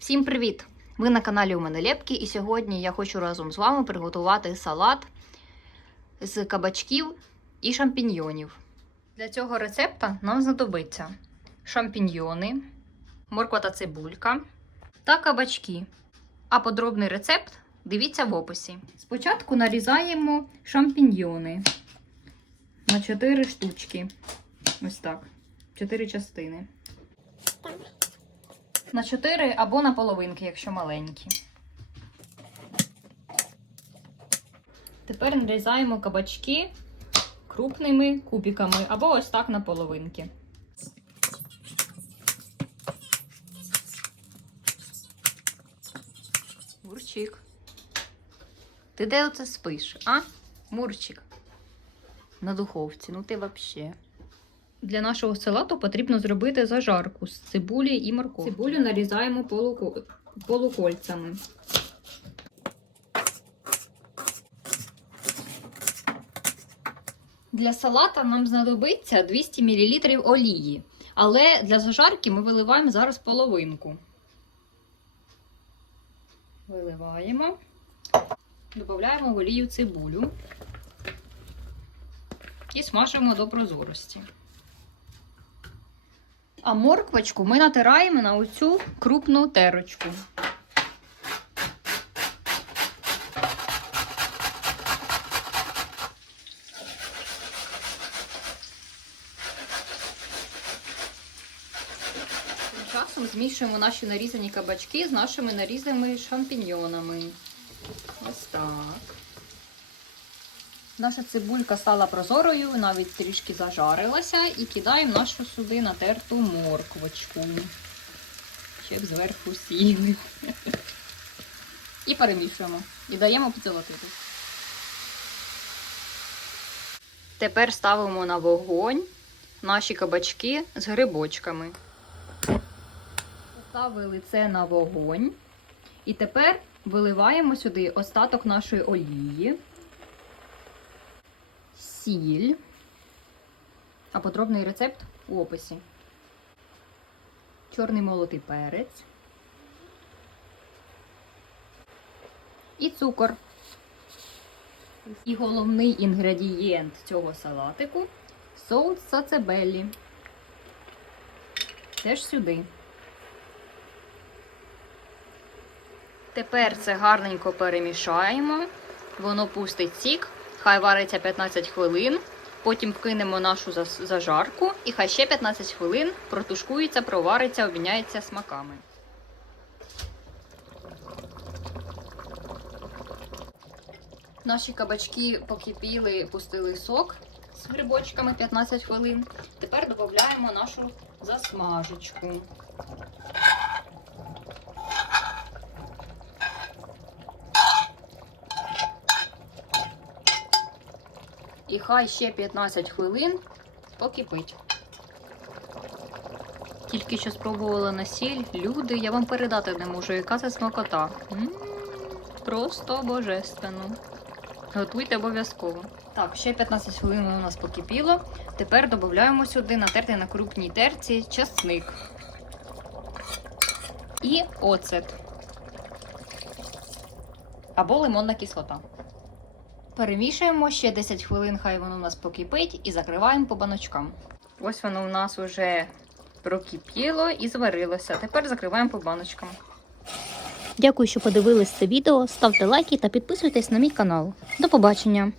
Всім привіт! Ви на каналі у мене Лепки, і сьогодні я хочу разом з вами приготувати салат з кабачків і шампіньйонів. Для цього рецепта нам знадобиться шампіньйони, морква та цибулька та кабачки. А подробний рецепт дивіться в описі. Спочатку нарізаємо шампіньйони на 4 штучки. Ось так. 4 частини. На 4 або на половинки, якщо маленькі. Тепер нарізаємо кабачки крупними кубиками або ось так на половинки. Мурчик. Ти де оце спиш, а? Мурчик. На духовці, ну ти взагалі. Для нашого салату потрібно зробити зажарку з цибулі і морковки. Цибулю нарізаємо полуко- полукольцями. Для салата нам знадобиться 200 мл олії, але для зажарки ми виливаємо зараз половинку. Виливаємо, додаємо в олію цибулю і смажимо до прозорості. А морквочку ми натираємо на оцю крупну терочку. Тим часом змішуємо наші нарізані кабачки з нашими нарізаними шампіньйонами. Ось так. Наша цибулька стала прозорою, навіть трішки зажарилася, і кидаємо нашу сюди натерту морквочку. Щоб зверху сіли. І перемішуємо. І даємо підзолотити. Тепер ставимо на вогонь наші кабачки з грибочками. Поставили це на вогонь. І тепер виливаємо сюди остаток нашої олії сіль, а подробний рецепт у описі. Чорний молотий перець і цукор. І головний інгредієнт цього салатику соус сацебеллі. Теж сюди. Тепер це гарненько перемішаємо. Воно пустить сік. Хай вариться 15 хвилин. Потім вкинемо нашу зажарку і хай ще 15 хвилин протушкується, провариться, обміняється смаками. Наші кабачки покипіли, пустили сок з грибочками 15 хвилин. Тепер додаємо нашу засмажечку. І хай ще 15 хвилин покипить. Тільки що спробувала на сіль. Люди, я вам передати не можу, яка це смакота. М, Просто божественно. Готуйте обов'язково. Так, ще 15 хвилин у нас покипіло. Тепер додаємо сюди натертий на крупній терці часник. І оцет. Або лимонна кислота. Перемішуємо ще 10 хвилин, хай воно у нас покипить, і закриваємо по баночкам. Ось воно у нас вже прокипіло і зварилося. Тепер закриваємо по баночкам. Дякую, що подивились це відео. Ставте лайки та підписуйтесь на мій канал. До побачення!